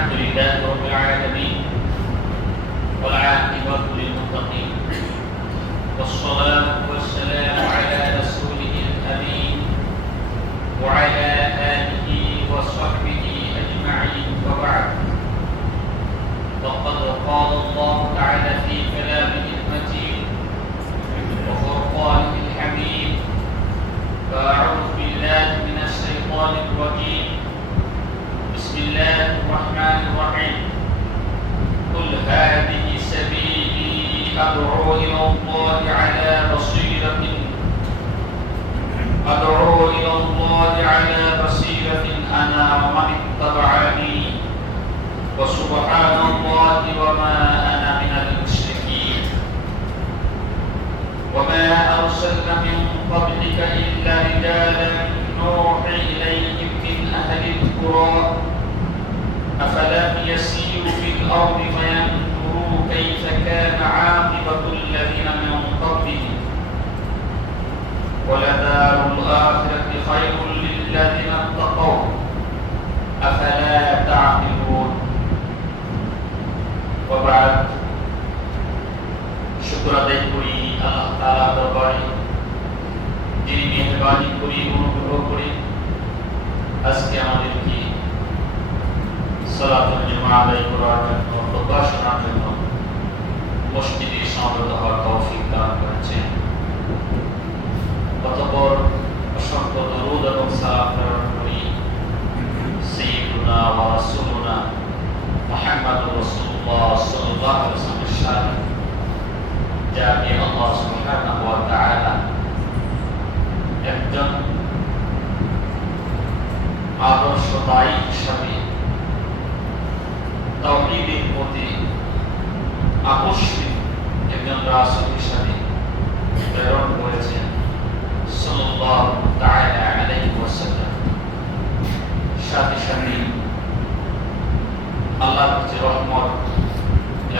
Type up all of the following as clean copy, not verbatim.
الحمد لله رب العالمين والعاقبة للمتقين والصلاة والسلام على رسوله الأمين وعلى آله وصحبه أجمعين وبعد وقد قال الله تعالى في كلامه المتين وفرقانه الحميد فأعوذ بالله من الشيطان الرجيم بسم الله الرحمن الرحيم قل هذه سبيلي أدعو إلى الله على بصيرة أنا ومن اتبعني وسبحان الله وما أنا من المشركين وما أرسلنا من قبلك إلا رجالا نوحي إليهم من أهل القرى أفلم يسيروا في الأرض فينظروا كيف كان عاقبة الذين من قبلهم ولدار الآخرة خير للذين اتقوا أفلا تعقلون وبعد شكر আদায় করি আল্লাহ তাআলার দরবারে যিনি মেহেরবানি করে অনুগ্রহ করে আজকে আমাদেরকে সালাতুল জুমআ আদায় করার জন্য খুতবা শোনার জন্য মসজিদে সমবেত হওয়ার তৌফিক দান করেছেন। অতঃপর অসংখ্য দরুদ এবং সালাম প্রেরণ করি সাইয়্যিদুনা ওয়া রাসূলুনা মুহাম্মাদুর রাসূলুল্লাহ সাল্লাল্লাহু আলাইহি ওয়াসাল্লামের শানে যাকে আল্লাহ সুবহানাহু ওয়া তাআলা একজন আদর্শদায়ী হিসাবে তাওহীদের প্রতি আকর্ষিত একজন রাসূল হিসাবে প্রেরণ করেছেন সাল্লাল্লাহু তাআলা আলাইহি ওয়াসাল্লাম। সাথে সাথে আল্লাহর কাছে রহমত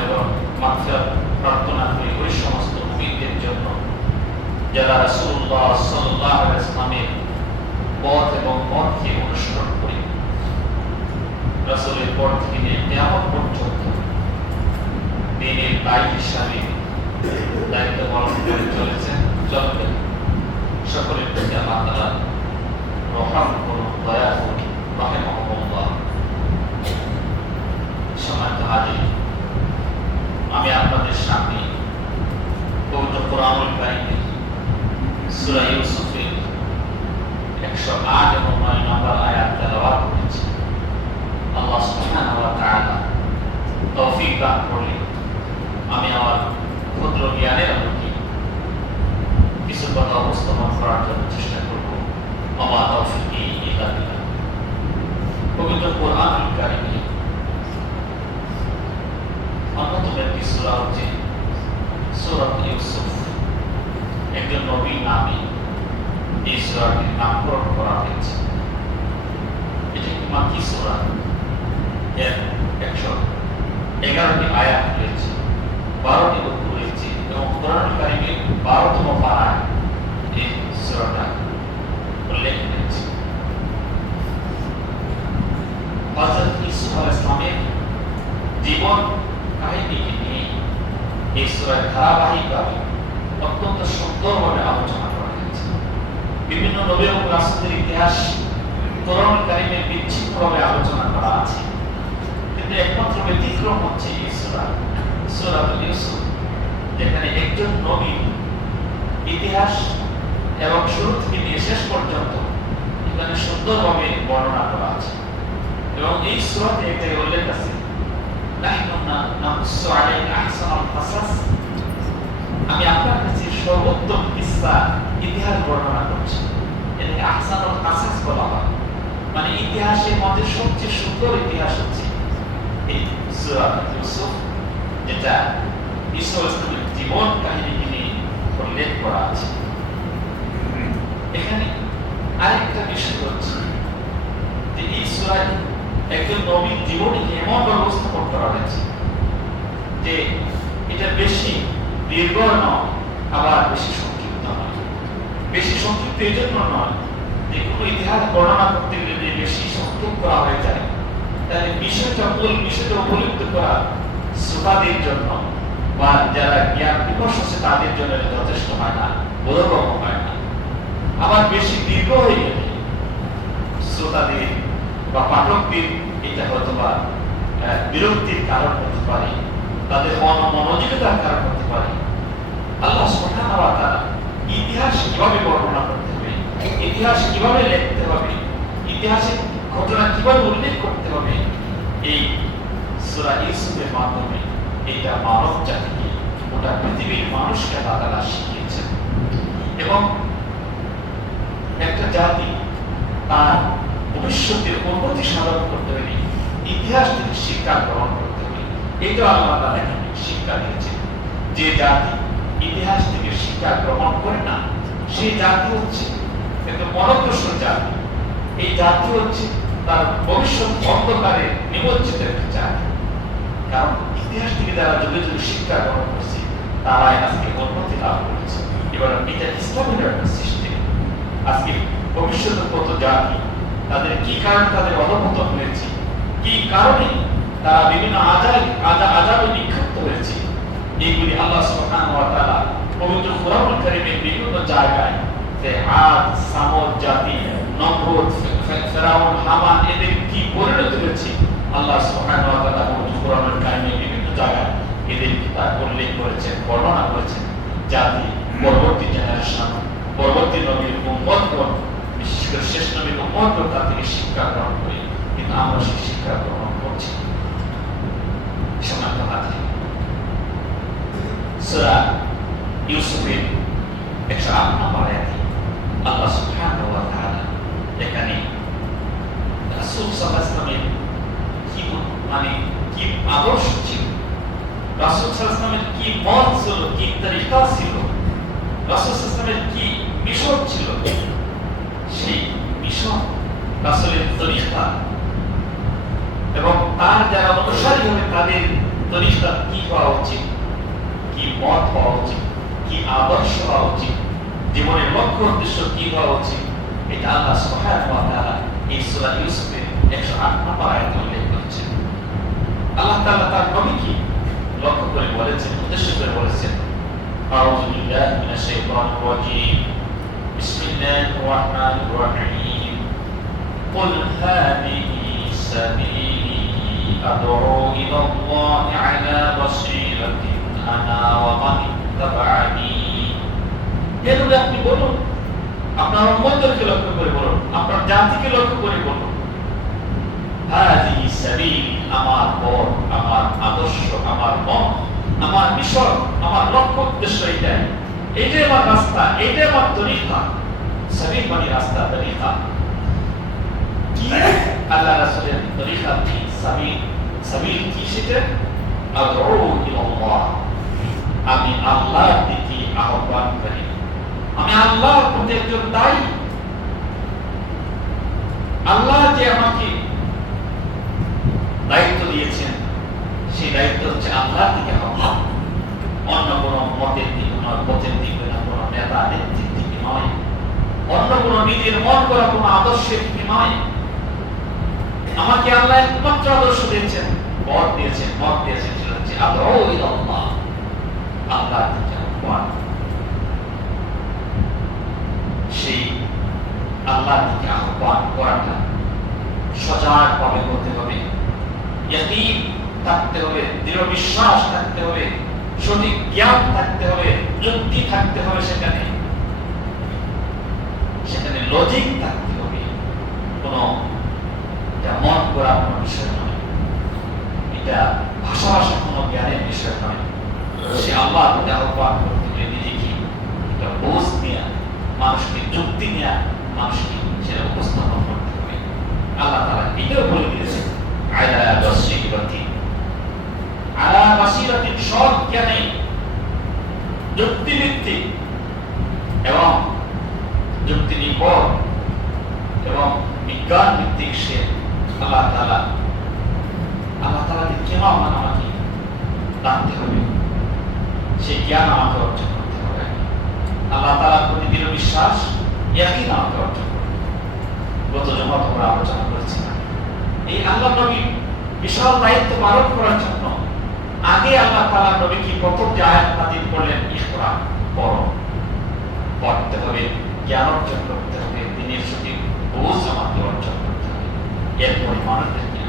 এবং মাগফিরাত প্রার্থনা করি ওই সমস্ত মুমিনদের জন্য যারা রাসূলুল্লাহ সাল্লাল্লাহু আলাইহি ওয়াসাল্লামের পথ এবং পথকে অনুসরণ করে রাসূলের পথ থেকে নিয়ে কিয়ামত পর্যন্ত দ্বীনের দায়ী হিসাবে দায়িত্ব পালন করে চলবেন। সকলের প্রতি আল্লাহ তাআলা রহম করুন, দয়া করুন, রাহিমাহুল্লাহ। সম্মানিত হাজির, আমি আপনাদের সামনে পবিত্র কোরআনুল কারীমের সূরা ইউসুফের 108 এবং 9 নম্বর আয়াত তেলাওয়াত করেছি। আল্লাহ সুবহানাহু ওয়া তাআলা তৌফিক দান করলে আমি আমার ক্ষুদ্র জ্ঞানের আলোকে কিছু কথা উপস্থাপন করার জন্য চেষ্টা করব। আমার তৌফিক ইল্লা বিল্লাহ। পবিত্র কোরআনুল কারীমে অন্যতম একটি সূরা হচ্ছে সূরা ইউসুফ। একজন নবীর নামে এই সূরাটির নামকরণ করা হয়েছে। এটি একটি মাক্কি সূরা, এর 111টি আয়াত রয়েছে, 12টি রূপ রয়েছে এবং কোরআনুল কারীমের 12তম পারায় এই সূরাটা উল্লেখ হয়েছে। হযরত ইউসুফ আলাইহিস সালামের জীবন কাহিনীকে নিয়ে এই সূরায় ধারাবাহিকভাবে অত্যন্ত সুন্দরভাবে আলোচনা করা হয়েছে। বিভিন্ন নবী এবং রাসূলদের ইতিহাস কোরআনুল কারীমে বিচ্ছিন্নভাবে আলোচনা করা আছে, কিন্তু একমাত্র ব্যতিক্রম হচ্ছে এই সূরা ইউসুফ, যেখানে একজন নবীর ইতিহাস এবং শুরু থেকে নিয়ে শেষ পর্যন্ত এখানে সুন্দরভাবে বর্ণনা করা আছে। এবং এই সূরাতে একটা উল্লেখ আছে, নাহনু নাকুসসু আলাইকা আহসানাল কাসাস, আমি আপনার কাছে সর্বোত্তম কিসসা ইতিহাস বর্ণনা করছি। এটাকে আহসানুল কাসাস বলা হয়, মানে ইতিহাসের মধ্যে সবচেয়ে সুন্দর ইতিহাস হচ্ছে এই সূরা ইউসুফ, যেটা ইউসুফ আলাইহিস সালামের জীবন কাহিনীকে নিয়ে উল্লেখ করা আছে। এখানে আরেকটা বিষয় হচ্ছে যে এই সূরায় একজন নবীর জীবনীকে এমন ব্যবস্থাপন করা হয়েছে যে এটা বেশি দীর্ঘ নয়, আবার বেশি সংক্ষিপ্ত নয়। বেশি সংক্ষিপ্ত এই জন্য নয় যে কোনো ইতিহাস বর্ণনা করতে গেলে বেশি সংক্ষেপ করা হয়ে যায়, তাহলে বিষয় বিষয়টা উপলব্ধি করা শ্রোতাদের জন্য বা যারা জ্ঞান বিকশ আছে তাদের জন্য যথেষ্ট হয় না, বোধগম্য হয় না। আবার বেশি দীর্ঘ হয়ে গেলে শ্রোতাদের বা পাঠকদের এটা হয়তো বা বিরক্তির কারণ হতে পারে, তাদের অমনোযোগিতার কারণ হতে পারে। আল্লাহ সুবহানাহু ওয়া তাআলা ইতিহাস কিভাবে বর্ণনা করতে হবে, ইতিহাস কিভাবে লিখতে হবে, ইতিহাসের ঘটনা কিভাবে উল্লেখ করতে হবে, এই সূরা ইউসুফের মাধ্যমে এটা মানব জাতিকে, গোটা পৃথিবীর মানুষকে আল্লাহ তাআলা শিখিয়েছেন। এবং একটা জাতি তার ভবিষ্যতের উন্নতি সাধন করতে হলে ইতিহাস থেকে শিক্ষা গ্রহণ করতে হবে। এটা আল্লাহ তাআলা এখানে শিক্ষা দিয়েছেন। যে জাতি ইতিহাস থেকে শিক্ষা গ্রহণ করে না, সেই জাতি হচ্ছে একটা মনগ্রসর জাতি। এই জাতি হচ্ছে তার ভবিষ্যৎ অন্ধকারে নিমজ্জিত একটা জাতি। কারণ ইতিহাস থেকে যারা যুগে যুগে শিক্ষা গ্রহণ করছে তারাই আজকে উন্নতি লাভ করেছে। এবার এটা ইসলামের একটা সিস্টেম। আজকে ভবিষ্যতের কত জাতি তাদের কি কারণে তাদের অধঃপতন হয়েছে, কি কারণে তারা বিভিন্ন আযাবে নিক্ষিপ্ত হয়েছে, এইগুলি আল্লাহ সুবহানাহু ওয়া তাআলা পবিত্র কোরআনুল কারীমের বিভিন্ন জায়গায় যে আদ, সামুদ জাতি, নমরুদ, ফিরাউন, হামান এদের কি পরিণতি হয়েছে আল্লাহ সুবহানাহু ওয়া তাআলা পবিত্র কোরআনুল কারীমের বিভিন্ন জায়গায় এদের তার উল্লেখ করেছেন, বর্ণনা করেছেন। জাতি পরবর্তী জেনারেশন, পরবর্তী নবীর উম্মতগণ, বিশেষ করে শেষ নবীর উম্মতগণ তার থেকে শিক্ষা গ্রহণ করি, কিন্তু আমরা সেই শিক্ষা গ্রহণ করছি। সম্মানিত হাজির, সূরা ইউসুফের 108 নম্বর আয়াতে আল্লাহ সুবহানাহু ওয়া তাআলা এখানে রাসূল সাল্লাল্লাহু আলাইহি ওয়াসাল্লামের কি আদর্শ ছিল, রাসূল সাল্লাল্লাহু আলাইহি ওয়াসাল্লামের কি মত ছিল, কি তরিকা ছিল, রাসূল সাল্লাল্লাহু আলাইহি ওয়াসাল্লামের কি মিশন ছিল, সেই মিশন, রাসূলের তরিকা এবং তার যারা অনুসারী হবে তাদের তরিকা কি হওয়া উচিত, কি মত হওয়া উচিত, কি আদর্শ হওয়া উচিত, জীবনের লক্ষ্য উদ্দেশ্য কি হওয়া উচিত, এটা আল্লাহ সুবহানাহু ওয়া তাআলা এই সূরা ইউসুফের 108 নম্বর আয়াতে উল্লেখ করেছেন। আল্লাহ তাআলা তার নবীকে লক্ষ্য করে বলেছেন, উদ্দেশ্য করে বলেছেন, আউযু বিল্লাহি মিনাশ শাইতানির রাজীম, বিসমিল্লাহির রাহমানির রাহিম, কুল হাযিহি সাবিলি আদ'উ ইলাল্লাহি আলা বাসীরাতিন আনা ওয়া মান ইত্তাবা'আনি। হে নবী, আপনি বলুন, আপনার উম্মতদেরকে লক্ষ্য করে বলুন, আপনার জাতিকে লক্ষ্য করে বলুন, হাযিহি সাবিল, আমার পথ, আমার আদর্শ, আমার মত, আমার মিশন, আমার লক্ষ্য উদ্দেশ্য এটাই, এইটাই আমার রাস্তা, এইটাই আমার তরিকা। সাবিল মানে রাস্তা, তরিকা কি? আল্লাহ রাসূলের তরিকা কি? সাবিল কি? সেটা আদ'উ ইলাল্লাহ, আমি আল্লাহর দিকে আহ্বান করি, আমি আল্লাহর প্রতি একজন দায়ী। আল্লাহ যে আমাকে দায়িত্ব দিয়েছেন, সেই দায়িত্ব হচ্ছে আল্লাহর দিকে আহ্বান, অন্য কোন মতের দিকে নয়, পথের দিকে না, কোন নেতা নেত্রীর দিকে নয়, অন্য কোন নিজের মন করা কোন আদর্শের দিকে নয়। আমাকে আল্লাহ একমাত্র আদর্শ দিয়েছেন, পথ দিয়েছেন, মত দিয়েছেন, সেটা হচ্ছে আদ'উ ইলাল্লাহ, আল্লাহর দিকে আহ্বান। সেই আল্লাহর দিকে আহ্বান করাটা সজাগভাবে করতে হবে, ইয়াকিন থাকতে হবে, দৃঢ় বিশ্বাস থাকতে হবে, সঠিক জ্ঞান থাকতে হবে, যুক্তি থাকতে হবে, সেখানে লজিক থাকতে হবে। কোন এটা মন করা কোনো বিষয় নয়, এটা ভাষা কোনো জ্ঞানের বিষয় নয়। সে আল্লাহর দিকে আহ্বান করতে গিয়ে নিজেকে একটা বোঝ নেয়া, মানুষকে যুক্তি নেয়া, মানুষকে সেটা উপস্থাপন করতে হবে। আল্লাহ তাআলা এটাও বলে দিয়েছেন, আলা বাসীরাতিন, সৎ জ্ঞানে, যুক্তিভিত্তিক এবং যুক্তি নির্ভর এবং বিজ্ঞান ভিত্তিক সে আল্লাহ তাআলাকে কেন আমাকে জানতে হবে, সেই জ্ঞান আমাকে অর্জন করতে হবে। আল্লাহ তাআলার প্রতি দৃঢ় বিশ্বাস, ইয়াকিন আমাকে অর্জন করতে হবে। গত জুমায় আমরা আলোচনা করেছিলাম, এই আল্লাহ নবী বিশাল দায়িত্ব পালন করার জন্য আগে আল্লাহ তাআলা নবীকে প্রথম যে আয়াত নাযিল করলেন, ইকরা, পড়ো, পড়তে হবে, জ্ঞান অর্জন করতে হবে, দিনের সঠিক বোঝ আমাকে অর্জন করতে হবে। এরপরে মানুষদেরকে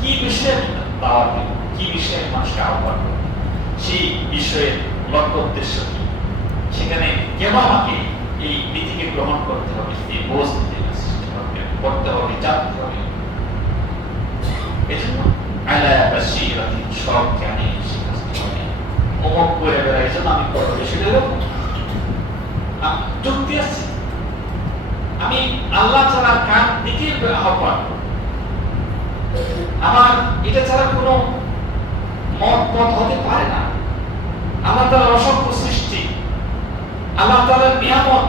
কি বিষয়ে দাওয়াত দেব, কি বিষয়ে মানুষকে আহ্বান করব, সেই বিষয়ের লক্ষ্য উদ্দেশ্য কি, সেখানে কেন আমাকে এই নীতিকে গ্রহণ করতে হবে, এই বোঝ নিতে করতে হবে, জানতে হবে। এজন্য আলা বাসীরাতি, সব জ্ঞানে শিখাতে হবে। অমুক করে বেড়াই জন্য আমি করবো, সেটা এরকম যুক্তি আছে। আমি আল্লাহ ছাড়া কার দিকে আহ্বান করব, আমার এটা ছাড়া কোনো মত পথ হতে পারে না। আল্লাহ তাআলার অসংখ্য সৃষ্টি, আল্লাহ তাআলার নিয়ামত,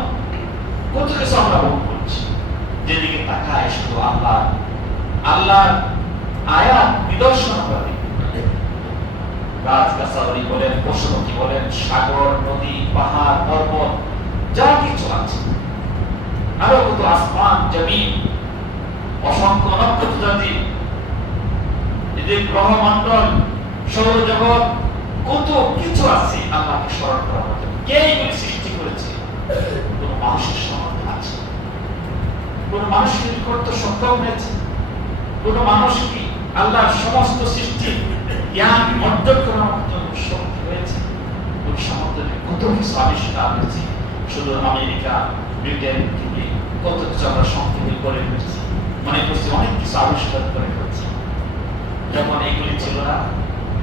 কত কিছু আমরা ভোগ করছি, যেদিকে তাকায় শুধু আল্লাহ আল্লাহর আয়াত নিদর্শন আমরা দেখি। গাছ-গাছালি বলেন, পশু-পাখি বলেন, সাগর, নদী, পাহাড়, পর্বত, যা কিছু আছে, আরো কত আসমান, জমিন, অসংখ্য নক্ষত্রজাতি, এদের গ্রহমণ্ডল, সৌরজগৎ, কত কিছু আছে আল্লাহকে স্মরণ করার মতো। কে এগুলি সৃষ্টি করেছে? কোন মানুষের সামর্থ্য আছে? কোন মানুষ কি করতে সক্ষম হয়েছে? কোন মানুষ কি আল্লাহর সমস্ত সৃষ্টি জ্ঞান অর্জন করার মতো শক্তি হয়েছে? কোন সামর্থ্য নেই। কত কিছু আবিষ্কার হয়েছে, শুধু আমেরিকা, ব্রিটেন থেকে কত কিছু আমরা সংক্ষেপে করে ফেলছি, মনে করছি অনেক কিছু আবিষ্কার করে ফেলছি। যখন এগুলি ছিল না,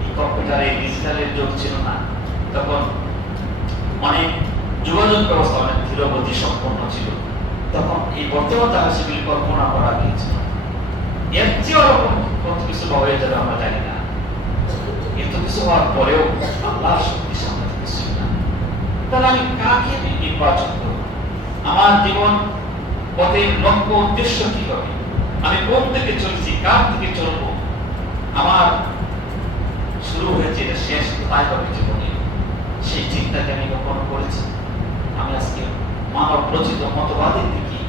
এই কম্পিউটারের ডিজিটালের যুগ ছিল না, তখন অনেক যোগাযোগ ব্যবস্থা অনেক ধীরগতি সম্পন্ন ছিল। তখন এই বর্তমান তারা সেগুলি কল্পনা করা গিয়েছিল। এর চেয়ে কত কিছু হয়ে যাবে আমরা জানি না, কিন্তু কিছু হওয়ার পরেও আল্লাহর শক্তি সামনে কিছু না। তাহলে আমি কাকে নির্বাচন করব? আমার জীবন পথের লক্ষ্য উদ্দেশ্য কি হবে? আমি কোন দিকে চলছি, কার দিকে চলবো? আমার শুরু হয়েছে, এটা শেষ কোথায় হবে জীবনে? সেই চিন্তাকে আমি কখনো করেছি? আমি আজকে মানব রচিত মতবাদের দিকে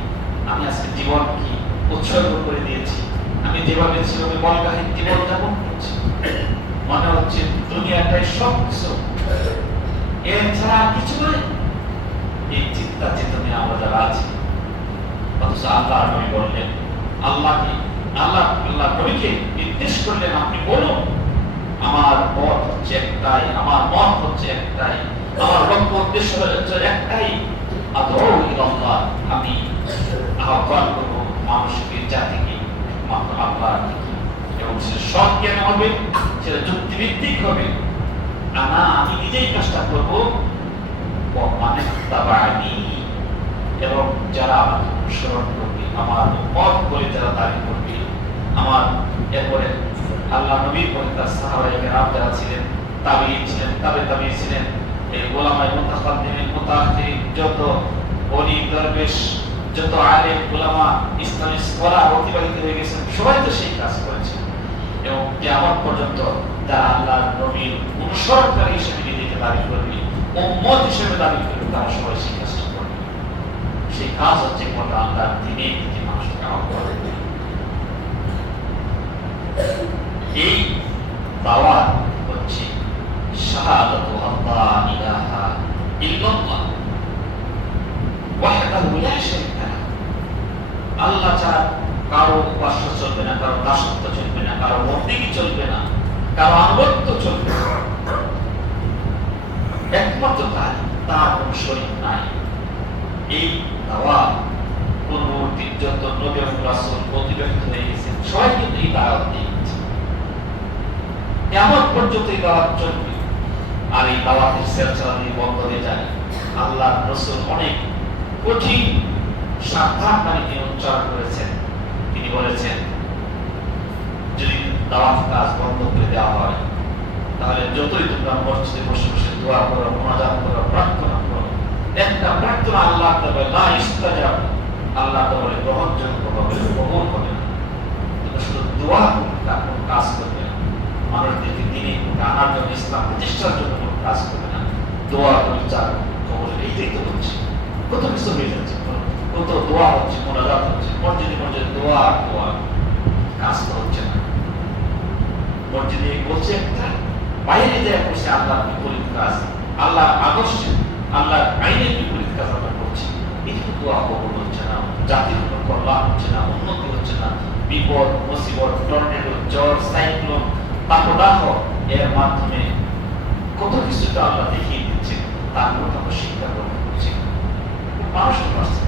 আমি আজকে জীবন কি উৎসর্গ করে দিয়েছি। আমি যেভাবে সেভাবে বলগাহীন জীবন যাপন করছি, মনে হচ্ছে দুনিয়াটাই সব কিছু, এর ছাড়া কিছু নয়। এই চিন্তা চেতনে আমরা যারা আছি, অথচ আল্লাহ নবী বললেন, আল্লাহকে আল্লাহ নবীকে নির্দেশ করলেন, আপনি বলুন আমার পথ হচ্ছে একটাই, আমার মত হচ্ছে একটাই, আমার লক্ষ্য উদ্দেশ্য হচ্ছে একটাই, আদৌ ইলাল্লাহ, আমি আহ্বান করবো মানুষকে, জাতিকে মাত্র আল্লাহর দিকে, এবং সে সৎ জ্ঞান হবে, সেটা যুক্তিভিত্তিক হবে। আমি নিজেই কাজটা করবো, মানে তাবানি, এবং যারা আমাকে অনুসরণ করবে, আমার পথ বলে যারা দাবি করবে, আমার এরপরে আল্লাহ নবীর পরে তার সাহাবায়ে কেরাম যারা ছিলেন, তাবিঈন ছিলেন, তাবিঈন ছিলেন, এই ওলামায়ে মুতাকাদ্দিমিন, মুতাআখিরিন, যত ওলি দরবেশ, যত আলেম ওলামা, ইসলামী স্কলার অতিবাহিত হয়ে গেছেন, সবাই তো সেই কাজ করেছে। এবং কিয়ামত পর্যন্ত যারা আল্লাহর নবীর অনুসরণকারী হিসেবে নিজেকে দাবি করবে, উম্মত হিসেবে দাবি করবে, তারা সবাই সেই কাজটা করবে। সেই কাজ হচ্ছে কোনটা আল্লাহর দ্বীনের দিকে মানুষকে আহ্বান করবে। এই দাওয়াত হচ্ছে শাহাদাতু আল্লাহ ইলাহা ইল্লাল্লাহ ওয়াহদাহু লা শারীকা লাহু। আল্লাহ ছাড়া কারো উপাস্য চলবে না, কারো দাসত্ব চলবে না, কারো বন্দেগী চলবে না, কারো আনুগত্য চলবে না। একমাত্র তার কোনো শরীক নাই। এই দাওয়াত পূর্ববর্তী যত নবী এবং রাসূল প্রতিব্যক্ত হয়ে গেছেন, সবাই কিন্তু এই দাওয়াত দিয়ে গেছে। কিয়ামত পর্যন্ত এই দাওয়াত চলবে। আর এই দাওয়াতের সিলসিলা যদি বন্ধ হয়ে যায়, আল্লাহর রাসূল অনেক কঠিন সাবধান বাণী তিনি উচ্চারণ করেছেন। তিনি বলেছেন, যদি দাওয়াত কাজ বন্ধ করে দেওয়া হয়, তাহলে যতই তোমরা মসজিদে বসে বসে দোয়া করো, মুনাজাত করো, প্রার্থনা করো, একটা প্রার্থনা আল্লাহ তাআলা লা ইস্তাজাব, আল্লাহ তাআলা গ্রহণযোগ্য হবে, কবুল হবে না। তোমরা শুধু দোয়া করলে তার কোনো কাজ করবে না। মানুষদেরকে দিনে আনার জন্য, ইসলাম প্রতিষ্ঠার জন্য কোনো কাজ করবে না। দোয়া বিচার কবুল, এইটাই তো হচ্ছে। কত কিছু হয়ে যাচ্ছে, কত দোয়া হচ্ছে, মুনাজাত হচ্ছে, মসজিদে মসজিদে দোয়া দোয়া, কাজ তো হচ্ছে না। মসজিদে বলছে একটা, বাইরে যায় বসে আল্লাহর বিপরীত কাজ, আল্লাহর আদর্শে, আল্লাহর আইনের বিপরীত কাজ আমরা করছি। একটু দোয়া কবুল হচ্ছে না, জাতির কোনো কল্যাণ হচ্ছে না, উন্নতি হচ্ছে না, বিপদ মুসিবত, টর্নেডো, ঝড়, সাইক্লোন, তাপদাহ, এর মাধ্যমে কত কিছুটা আল্লাহ দেখিয়ে দিচ্ছে, তার মধ্যে আমরা শিক্ষা গ্রহণ করছি। মানুষ আসছে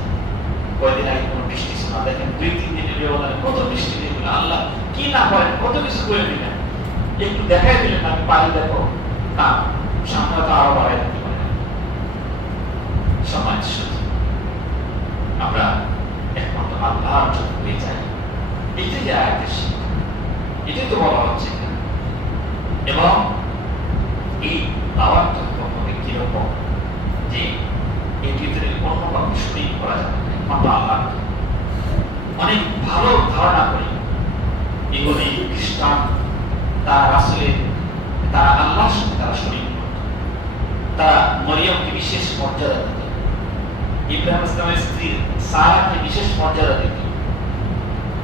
কয়েকদিন আগে কোনো বৃষ্টি ছিল না, দেখেন 2-3 দিনের ব্যবধানে কত বৃষ্টি দিয়ে দিল, আল্লাহ কি না করেন, কত কিছু করে দিলেন। একটু দেখাই দিলেন আমি পারি দেখো না, সামনে তো আরো বাড়াই দিতে পারে। সমাজ আমরা একমাত্র আল্লাহর জন্য হয়ে যাই, এটাই যে আয়াতের শিক্ষা, এটাই তো বলা হচ্ছে। এবং এই দাওয়াতটা কখনো কিরকম যে এর ভিতরে অন্য কাউকে শরীক করা যাবে না, একমাত্র আল্লাহ। অনেক ভালো ধারণা করি ইহুদি খ্রিস্টান তারা রাসূলের, তারা আল্লাহর সাথে তারা শরীক করত, তারা মরিয়মকে বিশেষ মর্যাদা দিত, ইব্রাহিম ইসলামের স্ত্রী সারাকে বিশেষ মর্যাদা দিত,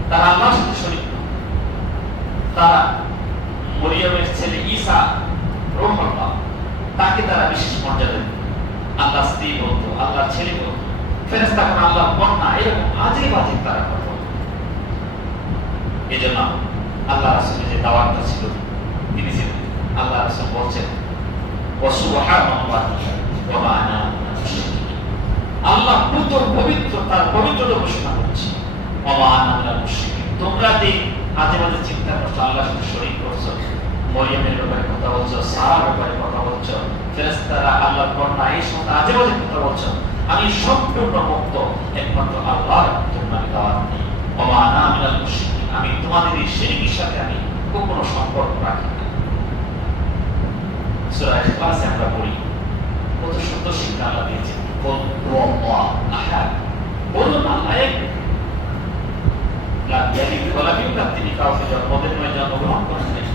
তারা আল্লাহর সাথে শরীক করত। তারা মরিয়মের ছেলে ঈসা রূহুল্লাহ, তাকে তারা বিশেষ মর্যাদা দিত, আল্লাহ স্ত্রী বলতো, আল্লাহর ছেলে বলতো, ফেরেশতা কোন আল্লাহর কন্যা, এরকম আজে বাজে তারা কথা বলতো। এজন্য আল্লাহ রাসূলের যে দাওয়াতটা ছিল, তিনি ছিলেন, আল্লাহ রাসূল বলছেন ওয়াসুবহানাল্লাহি ওয়া মা আনা মিনাল মুশরিকিন, আল্লাহ পুত পবিত্র, তার পবিত্রতা ঘোষণা করছে, ওয়া মা আনা মিনাল মুশরিকিন। তোমরা যে আজে বাজে চিন্তা করছো, আল্লাহর সাথে শরীক করছো, মরিয়মের ব্যাপারে কথা বলছো, সারার ব্যাপারে কথা বলছো, ফেরেশতারা আল্লাহর কন্যা, এই সমস্ত আজে বাজে কথা বলছো, আমি সম্পূর্ণ মুক্ত, একমাত্র আল্লাহর জন্য আমি দাওয়াত দিই। ওয়া মা আনা মিনাল মুশরিকিন, আমি তোমাদের এই শিরকের সাথে আমি কোনো সম্পর্ক রাখি না। সূরা ইখলাসে আমরা পড়ি, কত সুন্দর শিক্ষা আল্লাহ দিয়েছেন, আল্লাহ আহাদ, বলুন আল্লাহ এক, লা ইয়ালিদ ওয়া লা ইউলাদ, তিনি কাউকে জন্মদেন নয়, জন্মগ্রহণ করেন নাই,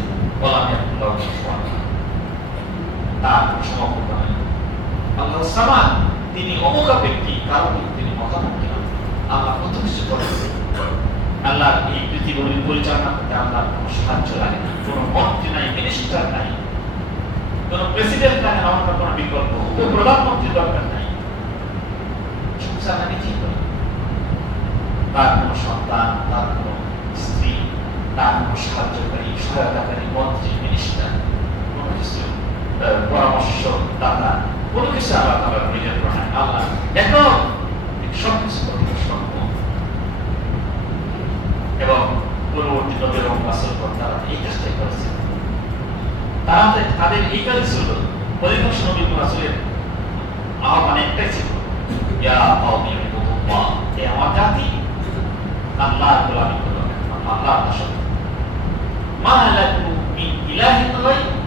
ওয়া লা ইয়াকুল লাহু কুফুয়ান আহাদ, তার কোনো সমকক্ষ নাই। আল্লাহ সামাদ, তিনি অমুখাপেক্ষী, কারণ তিনি মুখাপেক্ষী নন। আল্লাহ কত কিছু করেন। আল্লাহ এই পৃথিবীর পরিচালনা করতে আল্লাহর কোনো সাহায্য লাগে না, কোনো মন্ত্রী নাই, মিনিস্টার নাই, কোনো প্রেসিডেন্ট নাই, আমার কোনো বিকল্প, প্রধানমন্ত্রী দরকার নাই, সংসার আমি ঠিক করি। তার কোনো সন্তান, তার কোনো স্ত্রী, তার কোনো সাহায্যকারী, সহায়তাকারী, মন্ত্রী, মিনিস্টার, কোনো কিছু পরামর্শ দাতা, কোনো কিছু আল্লাহ তাআলা প্রয়োজন পড়ে না। আল্লাহ একক, সবকিছু করতে সম্ভব। এবং পূর্ববর্তী নবী এবং রাসূলগণ তারা এই কাজটাই করেছে। তারা তাদের এই কাজ ছিল, অধিকাংশ নবী এবং রাসূলের আহ্বান একটাই ছিল, ইয়া কওমি ইবুদুল্লাহ, হে আমার জাতি, আল্লাহর গোলামি করো, আল্লাহর দাসত্ব, মা লাকুম মিন ইলাহিন গায়রুহু,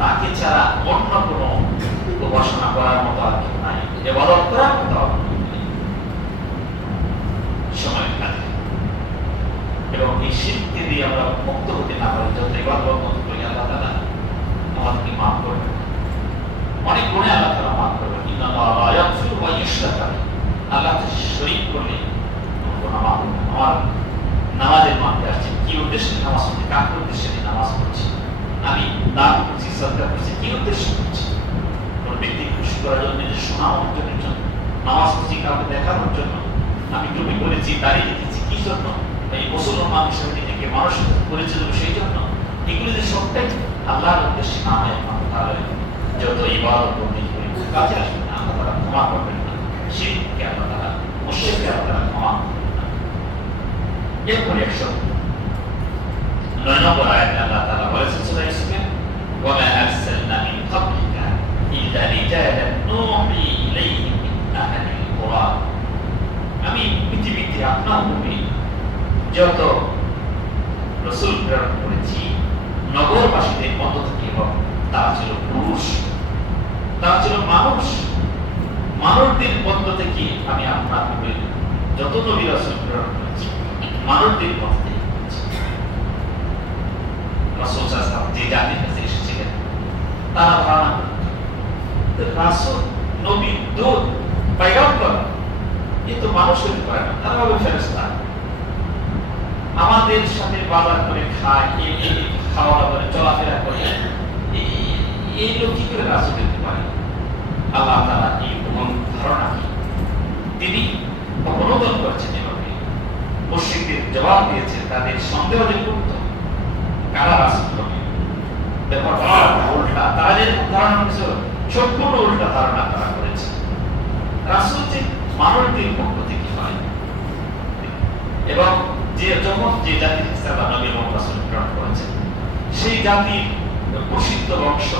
তাকে ছাড়া অন্য কোনো উপাসনা করার মতো আর কেউ নাই, ইবাদত করার মতো আর কেউ নেই। সময় কাটে এবং এই শিরক দিয়ে আমরা মুক্ত হতে না পারি, যত ইবাদত করি আল্লাহ তাআলা আমাদেরকে মাফ করবেন, অনেক গুণে আল্লাহ তাআলা মাফ করবেন। ইন্নাল্লাহা লা ইয়াগফিরু ওয়া ইউশরাকা বিহি, আল্লাহকে শরীক করলে কোনো মাফ হবে না। আমার নামাজের মাপে আসছে, কি উদ্দেশ্যে নামাজ পড়ছি, কার উদ্দেশ্যে নামাজ পড়ছি, আমি দান করছি, সদকা করছি, কি উদ্দেশ্যে করছি? কোন ব্যক্তি খুশি করার জন্য, নিজের সুনাম অর্জনের জন্য নামাজ পড়ছি, কাউকে দেখানোর জন্য, আমি টুপি করেছি, দাঁড়িয়ে রেখেছি, কি জন্য? এই মুসলমান হিসেবে নিজেকে মানুষ পরিচয় দেবো, সেই জন্য। এগুলি যে সবটাই আল্লাহর উদ্দেশ্যে না হয়, তাহলে যত ইবাদত বন্দেগী করি কাজে আসবে না, আল্লাহ তাআলা ক্ষমা করবেন না, শিরককে আল্লাহ তাআলা, মুশরিককে আল্লাহ তাআলা ক্ষমা করবেন না। এরপরে 109 নম্বর আয়াতে আল্লাহ তাআলা বলেছেন সূরা ইউসুফে, ওয়া মা আরসালনা মিন ক্বাবলিকা ইল্লা রিজালান নূহি ইলাইহিম মিন আহলিল কুরা, আমি পৃথিবীতে আপনার নবী যত রাসূল প্রেরণ করেছি নগরবাসীদের মধ্য থেকে, এবং তারা ছিল পুরুষ, তারা ছিল মানুষ, মানবদের মধ্য থেকে আমি আপনার নবী যত নবী রাসূল প্রেরণ করেছি মানবদের মধ্য থেকে করেছি। রাসূল সাল্লাল্লাহু আলাইহি ওয়াসাল্লাম যে জাতির কাছে এসেছিলেন, তারা ধারণা করতেন রাসূল, নবী, দূত, পয়গম্বর, এ তো মানুষ হতে পারে না, তারা হবে ফেরেশতা। আমাদের সাথে বাজার করে খায়, এই খাওয়া দাওয়া করে চলাফেরা করে, এই লোক কি করে রাসূল হতে পারে? আল্লাহ তাআলা এই ভুল ধারণা কি তিনি অনুমোদন করেছেন। এভাবে মুশরিকদের জবাব দিয়েছে, তাদের সন্দেহ যে করত কারা রাসূল হবে, ব্যাপারটা উল্টা। তারা যে ধারণা করেছিল সম্পূর্ণ উল্টা ধারণা তারা করেছে। রাসূল যে মানবদের পক্ষ থেকে হয়, এবং যে যখন যে জাতির কাছে আল্লাহ নবী এবং রাসূল প্রেরণ করেছেন, সেই জাতির প্রসিদ্ধ বংশ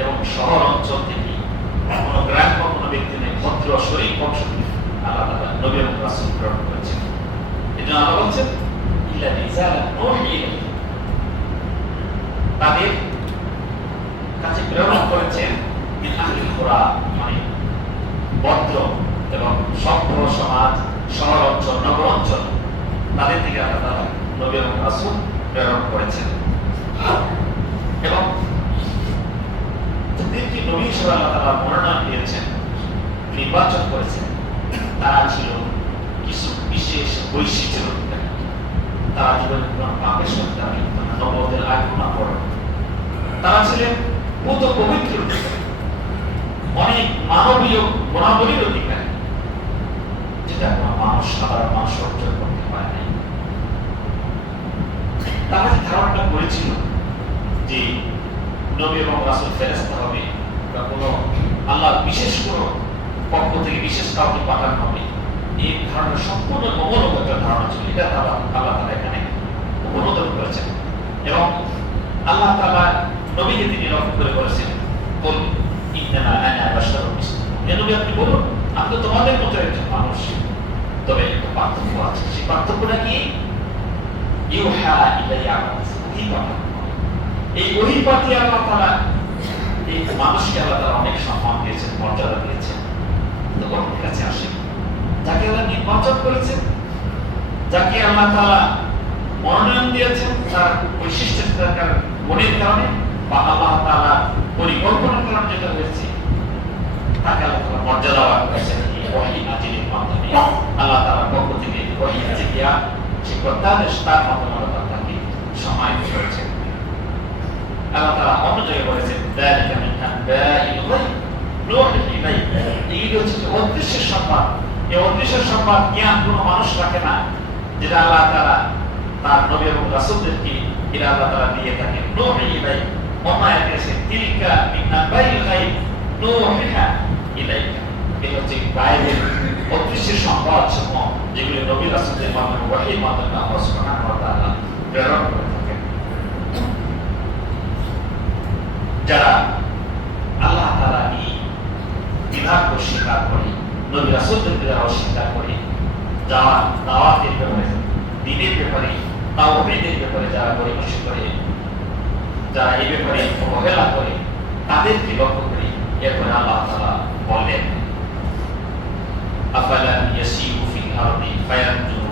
এবং শহর অঞ্চল থেকে কোনো গ্রাম্য কোনো ব্যক্তি নেই, ভদ্র শরীফ বংশ থেকে আল্লাহ তাআলা নবী এবং রাসূল প্রেরণ করেছেন। এজন্য আল্লাহ বলছেন ইল্লা রিসালাত নূহি ইলাইহি, তাদের কাছে প্রেরণ করেছেন মিন আহলিল কুরা, মানে ভদ্র এবং সভ্য সমাজ, শহর অঞ্চল, নগর অঞ্চল, তাদের থেকে আল্লাহ তাআলা নবী এবং রাসূল প্রেরণ করেছেন। এবং যাদেরকে নবী হিসেবে আল্লাহ তাআলা মনোনয়ন দিয়েছেন, নির্বাচন করেছেন, তারা ছিল কিছু বিশেষ বৈশিষ্ট্যের অধিকারী। তারা জীবনে কোনো পাপের সঙ্গে লিপ্ত না, নবুয়তের আয় গুনাহ করে। তারা ছিলেন পুত পবিত্র অধিকারী, অনেক মানবীয় গুণাবলীর অধিকারী, যেটা কোনো মানুষ, সাধারণ মানুষ অর্জন করতে পারে নাই। তারা যে ধারণাটা করেছিল যে নবী এবং রাসূল ফেরেশতা হবে, বা কোনো আল্লাহ বিশেষ কোনো পক্ষ থেকে বিশেষ কাউকে পাঠানো হবে, এই ধারণা সম্পূর্ণ অমূলক একটা ধারণা ছিল। এটা আল্লাহ তাআলা এখানে অনুমোদন করেছেন। এবং আল্লাহ তাআলা নবীকে তিনি লক্ষ্য করে বলেছেন, বল ইন্নামা আনা বাশারুন মিসলুকুম, হে নবী আপনি বলুন আমি তো তোমাদের মতো একজন মানুষ, তবে একটা পার্থক্য আছে। সেই পার্থক্যটা কি? ইউহা ইলাইয়া, ওহী পাঠানো। এই ওহী পাঠিয়ে আল্লাহ তাআলা এই মানুষকে আল্লাহ তাআলা অনেক সম্মান দিয়েছেন, মর্যাদা দিয়েছেন। তো ওর কাছে আসে যাকে আল্লাহ নির্বাচন করেছেন, যাকে আল্লাহ তাআলা মনোনয়ন দিয়েছেন, তার বৈশিষ্ট্যের তার গুণের কারণে বা আল্লাহ তাআলা পরিকল্পনার কারণে যেটা হয়েছে, তাকে আল্লাহ তাআলা মর্যাদা করেছেন এই ওহী নাযিলের মাধ্যমে। আল্লাহ তাআলার পক্ষ থেকে ওহী নাযিলিয়া শিক্ষাদেশ তার মাধ্যমে আল্লাহ তাকে সম্মানিত করেছেন। আল্লাহ তাআলা অন্য জায়গায় বলেছেন যালিকা মিন আনবাইল গায়ব নূহিহি ইলাইকা, এই হচ্ছে অদৃশ্যের সংবাদ। এই অদৃশ্যের সংবাদ জ্ঞান কোনো মানুষ রাখে না, যেটা আল্লাহ তাআলা তার নবী এবং রাসূলদেরকে এটা আল্লাহ তাআলা দিয়ে থাকেন। নূহিহি ইলাইকা, অন্য আয়াতে আছে তিলকা মিন আনবাইল গায়ব নূহিহা ইলাইকা, এই হচ্ছে গায়বের অদৃশ্যের সংবাদ সমূহ, যেগুলো নবী রাসূলদের মাধ্যমে ওহীর মাধ্যমে আল্লাহ সুবহানাহু ওয়া তাআলা প্রেরণ করে থাকেন। যারা আল্লাহ তাআলা এই বিধানকে অস্বীকার করে, নবী রাসূলদেরকে যারা অস্বীকার করে, যারা দাওয়াতের ব্যাপারে, দ্বীনের ব্যাপারে, তাওহীদের ব্যাপারে যারা গরিমসি করে, যারা এই ব্যাপারে অবহেলা করে, তাদেরকে লক্ষ্য করে এরপরে আল্লাহ তাআলা বলেন আফালাম ইয়াসিরু ফিল আরদি ফায়ানজুরু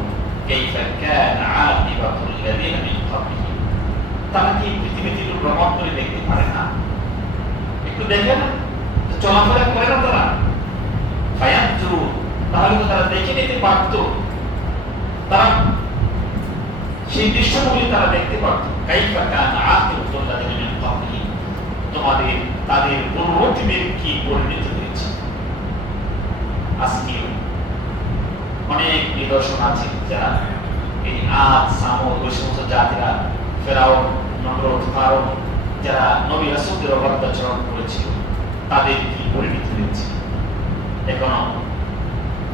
কাইফা কানা আকিবাতুল লাযিনা মিন ক্বাবলিহিম, তারা কি পৃথিবীতে একটু ভ্রমণ করে দেখতে পারে না? একটু দেখে না, চলাফেরা করে না তারা? ফায়ানজুরু, তাহলে তো তারা দেখে নিতে পারতো, তারা সেই দৃশ্যগুলি তারা দেখতে পারতো। কাইফা কানা আকিবাতুল লাযিনা মিন ক্বাবলিহিম, তোমাদের তাদের পূর্ববর্তীদের কি পরিণতি হয়েছে। আজকে অনেক নিদর্শন আছে, যারা এই আদ সামুদ ওই সমস্ত জাতিরা, ফেরাউন, নমরুদ, ফারুন, যারা নবী রাসূলদের অবাধ্যাচরণ করেছিল, তাদের কি পরিণতি হয়েছে। এখনো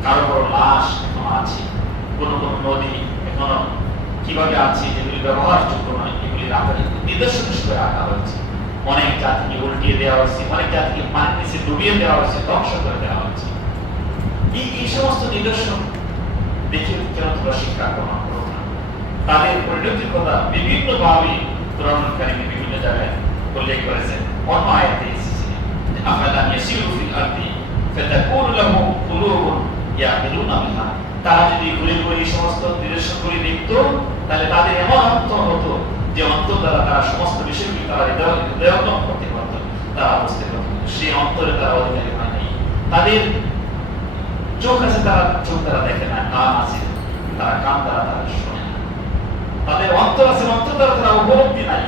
কারো কারো লাশ এখনো আছে, কোন কোন নদী এখনো কিভাবে আছে যেগুলি ব্যবহারযোগ্য নয়, এগুলি রাখার নিদর্শন হিসেবে রাখা হয়েছে। অনেক জাতিকে উল্টিয়ে দেওয়া হয়েছে, অনেক জাতিকে পানির নিচে ডুবিয়ে দেওয়া হয়েছে, ধ্বংস করে দেওয়া হয়েছে। এই সমস্ত নিদর্শন দেখে কেন তোমরা শিক্ষা গ্রহণ করো না? তাদের পরিণতির কথা বিভিন্নভাবে কোরআনুল কারীমে বিভিন্ন জায়গায় উল্লেখ করেছেন। অন্য আয়াতে এসেছে আফালাম ইয়াসিরু ফিল আরদি ফাতাকুনু লাহুম কুলুবুন ইয়াকিলুনা বিহা, তারা যদি ঘুরে ঘুরে এই সমস্ত নিদর্শনগুলি দেখত, তাহলে তাদের এমন অন্তর হতো যে অন্তর দ্বারা তারা সমস্ত বিষয়গুলি তারা হৃদয়ঙ্গম করতে পারত, তারা বুঝতে পারত। সেই অন্তরে তারা অধিকারী হয় নাই। তাদের চোখ আছে, তারা চোখ দ্বারা দেখে না, কান আছে তারা কান দ্বারা তারা শোনে না। তাদের অন্তর আছে, অন্তর দ্বারা তারা উপলব্ধি নাই।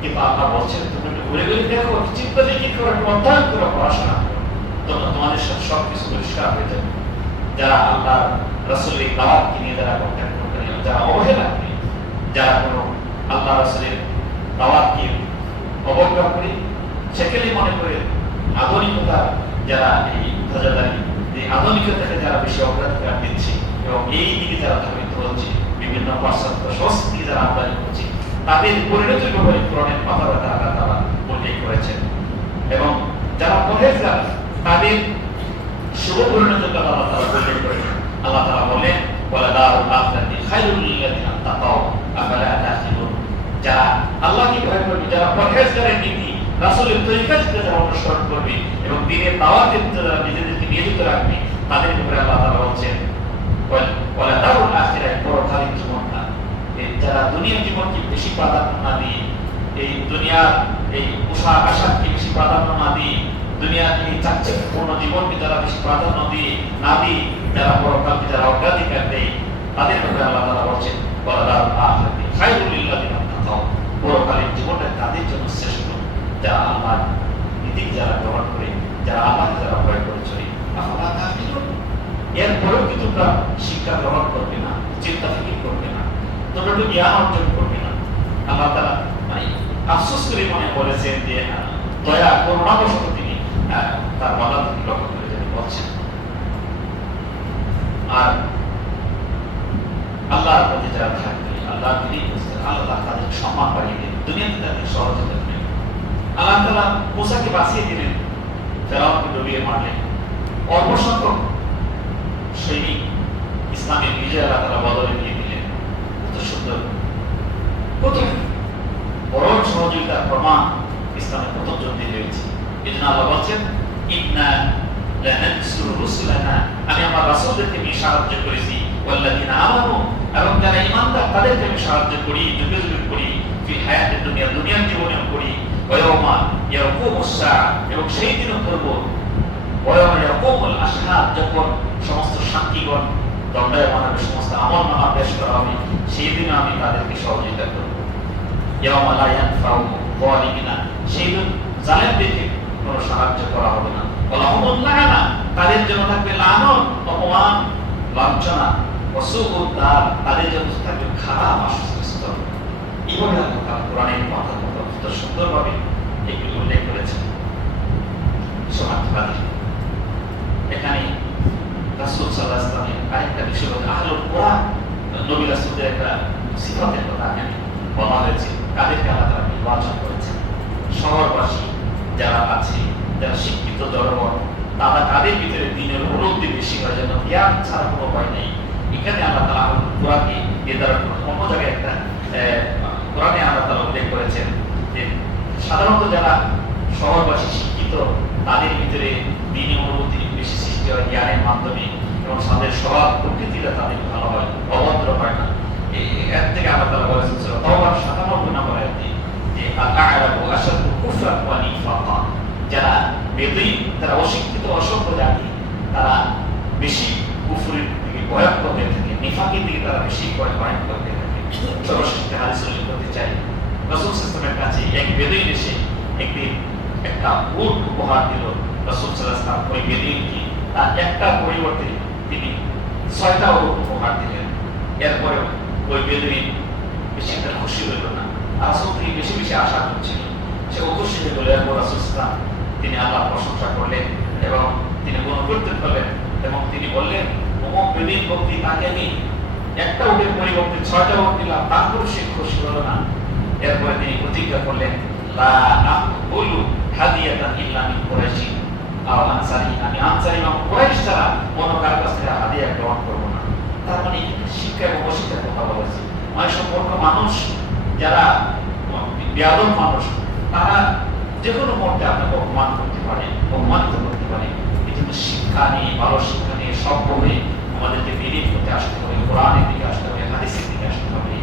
কিন্তু আল্লাহ বলছেন তুমি একটু ঘুরে ঘুরে দেখো, চিন্তা লিখি করো, একটু অধ্যয়ন করো, পড়াশোনা করো, তোমরা তোমাদের সাথে সবকিছু পরিষ্কার হয়ে যাবে। যারা আল্লাহ রাসূলের দাওয়াতকে নিয়ে যারা কন্ট্যাক্ট করতে, যারা অবহেলা করে, যারা কোনো আল্লাহ রাসূলের দাওয়াতকে অবজ্ঞা করে, সেকেলে মনে করে আধুনিকতা, যারা এই ধাজাদারি, এই আধুনিকতাকে যারা বেশি অগ্রাধিকার দিচ্ছে এবং এই দিকে যারা ধাবিত হচ্ছে, বিভিন্ন পাশ্চাত্য সংস্কৃতি যারা আমদানি করছে, তাদের পরিণতির ব্যাপারে কোরআনের কথাবার্তা আল্লাহ তাআলা উল্লেখ করেছেন। এবং যারা পরহেজগার তাদের শুভ পরিণতির কথা আল্লাহ তাআলা উল্লেখ করেছেন। আল্লাহ তাআলা বলেন ওয়ালা দারুল আখিরাতি খায়রুল লিল্লাযিনা তাকাউ আফালা তা'কিলুন। যারা আল্লাহকে ভয় করবে, যারা পরহেজগারের নীতি রাসূলের তরিকাকে যারা অনুসরণ করবে এবং দ্বীনের দাওয়াতের যারা নিজেদেরকে নিয়োজিত রাখবে, তাদের ব্যাপারে আল্লাহ তাআলা বলছেন ওয়ালা দারুল আখিরাতি পরকালীন জীবনটা। যারা দুনিয়ার জীবনকে বেশি প্রাধান্য না দিয়ে, এই দুনিয়ার এই পোশাক আশাককে বেশি প্রাধান্য না দিয়ে, দুনিয়ার এই চাকচিক্যপূর্ণ জীবনকে যারা বেশি প্রাধান্য দিয়ে না দিয়ে, যারা পরকালকে যারা অগ্রাধিকার দেয়, তাদের ব্যাপারে আল্লাহ তাআলা বলছেন ওয়ালা দারুল আখিরাতি খায়রুল লিল্লাযিনা তাকাউ। পরকালীন জীবনটা তাদের জন্য শ্রেষ্ঠ, যারা আল্লাহর নীতি যারা গ্রহণ করে, যারা আল্লাহকে যারা ভয় করে চলে। আফালা তা'কিলুন। এরপরেও কি তোমরা শিক্ষা গ্রহণ করবে না, চিন্তা ফিকির করবে না, তোমরা তো জ্ঞান অর্জন করবে না? আল্লাহ তাআলা মানে আফসোস করে মনে বলেছেন যে দয়া করুণাবশত তিনি তার বান্দাদেরকে লক্ষ্য করে তিনি বলছেন। আর আল্লাহর প্রতি যারা থাকবে, আল্লাহর বিধি বুঝতে, আল্লাহ তাদের সম্মান বাড়িয়ে দেন, দুনিয়াতে তাদের সহযোগিতা করেন। আল্লাহ তাআলা মূসাকে বাঁচিয়ে দিলেন, ফেরাউনকে ডুবিয়ে মারলেন। অল্প সংখ্যক সৈনিক ইসলামের বিজয় আল্লাহ তাআলা বদলে দিয়ে দিলেন। কত সুন্দর, কত বড় সহযোগিতার প্রমাণ ইসলামের প্রথম যুদ্ধে হয়েছে। এই জন্য আল্লাহ বলছেন ইন্না লানানসুরু রুসুলানা, আমি আমার রাসূলদেরকে আমি সাহায্য করেছি, ওয়াল্লাযিনা আমানু, এবং যারা ঈমানদার তাদেরকে আমি সাহায্য করি, যুগে যুগে করি, ফি হায়াতিদ দুনিয়া, দুনিয়ার জীবনেও করি, ওয়া ইয়াউমা ইয়াকুমুস সাআ, এবং সেই দিনও করব, ওয়া ইয়াউমা ইয়াকুমুল আশহাদ, যখন সমস্ত সাক্ষীগণ দণ্ডায়মান হবে, সমস্ত আমলনামা পেশ করা হবে, সেই দিনে আমি তাদেরকে সহযোগিতা করব। ইয়াউমা লা ইয়ানফাউ যালিমিনা, সেই দিন জালেমদেরকে কোনো সাহায্য করা হবে না। ওয়ালাহুমুল লা'না, তাদের জন্য থাকবে লানত, অপমান, লাঞ্ছনা, ওয়াসুউদ দার, তাদের জন্য থাকবে খারাপ আশ্রয়স্থল। এইভাবে আল্লাহ তাআলা কোরআনের কথা কত সুন্দরভাবে এগুলো উল্লেখ করেছেন। সমাজবাদী এখানে রাসূল সাল্লাল্লাহু আলাইহি ওয়াসাল্লামের আরেকটা বিষয় হলো আহলুল কোরআন, নবী রাসূলদের একটা সিফাতের কথা এখানে বলা হয়েছে। কাদেরকে আল্লাহ তাআলা নির্বাচন করেছেন? শহরবাসী যারা আছে, যারা শিক্ষিত জনগণ, তারা কাদের ভিতরে দ্বীনের উপলব্ধি বেশি হয়, যেন জ্ঞান ছাড়া কোনো উপায় নেই। এখানে আল্লাহ তাআলা কোরআনকে এ দ্বারা অন্য জায়গায় একটা কোরআনে আল্লাহ তাআলা উল্লেখ করেছেন যে সাধারণত যারা শহরবাসী শিক্ষিত, তাদের ভিতরে দ্বীনের অনুভূতি বেশি সৃষ্টি হয় জ্ঞানের মাধ্যমে, এবং তাদের স্বভাব প্রকৃতিটা তাদের ভালো হয়, অভদ্র হয় না। এর থেকে আল্লাহ তাআলা বলেছেন সূরা তাওবার 97 নম্বর আয়াতে যে আ'রাবু আশাদ্দু কুফরান ওয়া নিফাকা, যারা বেদুইন, যারা অশিক্ষিত অসভ্য জাতি, তারা বেশি কুফরের দিকে ভয়ঙ্কর হয়ে থাকে, নিফাকের দিকে তারা বেশি ভয়ঙ্কর হয়ে থাকে। সর্বশেষ হাদিস উল্লেখ করতে চাই, রাসূল সাল্লাল্লাহু আলাইহি ওয়াসাল্লামের কাছে এক বেদুইন এসে একদিন একটা উট উপহার দিল। রাসূল সাল্লাল্লাহু আলাইহি ওয়াসাল্লাম ওই বেদুইনকে তার একটা পরিবর্তে তিনি 6টা উট উপহার দিলেন। এরপরে ওই বেদুইন বেশি একটা খুশি হইল না, রাসূল থেকে বেশি বেশি আশা করছিল। সে অখুশি হয়ে গেল। এরপর রাসূল সাল্লাল্লাহু আলাইহি ওয়াসাল্লাম তিনি আল্লাহর প্রশংসা করলেন এবং তিনি গুণকীর্তন করলেন এবং তিনি বললেন অমুক বেদুইন ব্যক্তি, তাকে আমি একটা উটের পরিবর্তে 6টা উট দিলাম, তারপর সে খুশি হলো না। এরপরে তিনি প্রতিজ্ঞা করলেন লা আকুলু হাদিয়াতান ইল্লা মিন কুরাইশি আও আনসারি, আমি আনসারি এবং কুরাইশ ছাড়া কোনো কারো কাছ থেকে হাদিয়া গ্রহণ করব না। তার মানে শিক্ষা এবং অশিক্ষার কথা বলেছে। অনেক সম্পর্ক মানুষ যারা বেয়াদব মানুষ, তারা যে কোনো মুহূর্তে আপনাকে অপমান করতে পারে, অপমানিত করতে পারে। কিন্তু শিক্ষা নিয়ে, ভালো শিক্ষা নিয়ে সভ্য হয়ে আমাদেরকে বিলীন করতে আসতে হবে, কোরআনের দিকে আসতে হবে, হাদিসের দিকে আসতে হবে।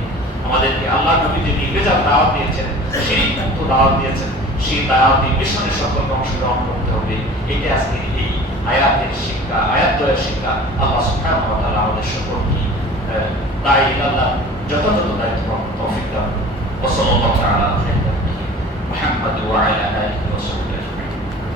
আমাদেরকে আল্লাহ নবী যে নির্ভেজাল দাওয়াত দিয়েছেন, শিরক মুক্ত দাওয়াত দিয়েছেন, সেই দাওয়াতের মিশনের সকলকে অংশগ্রহণ করতে হবে। এটা আজকে এই আয়াতের শিক্ষা, আয়াত দ্বয়ের শিক্ষা। আল্লাহ সুবহানাহু ওয়া তাআলা আমাদের সকলকে লা ইলাহা ইল্লাল্লাহ যথাযথ দায়িত্ব পালন তৌফিক দান। ওয়া সাল্লাল্লাহু তাআলা আলা মুহাম্মাদ ওয়া আলা আলিহি